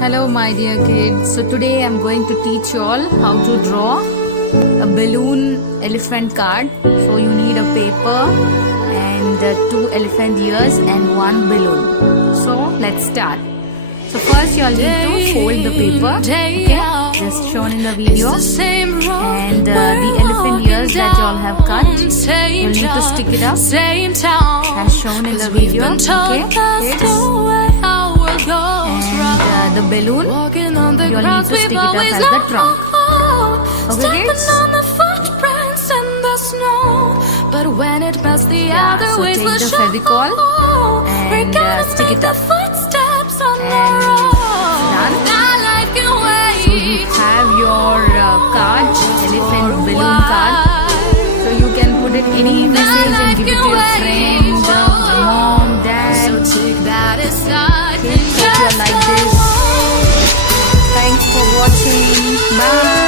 Hello my dear kids. So today I'm going to teach you all how to draw a balloon elephant card. So you need a paper and two elephant ears and one balloon. So let's start. So first you all need to fold the paper, okay, just shown in the video, and the elephant ears that you all have cut, you'll need to stick it up as shown in the video, okay, kids. And the balloon, you'll need to stick it up as the trunk, okay kids? But when it melts the Yeah, other so ways take will the show. Fevicol and stick it up. Footsteps on the And road. done. Now life can wait. So you have your card, elephant balloon card. So you can put it any message and give it to your friend, mom, dad. So take that aside. Kids, if you like this. Thanks for watching. Bye.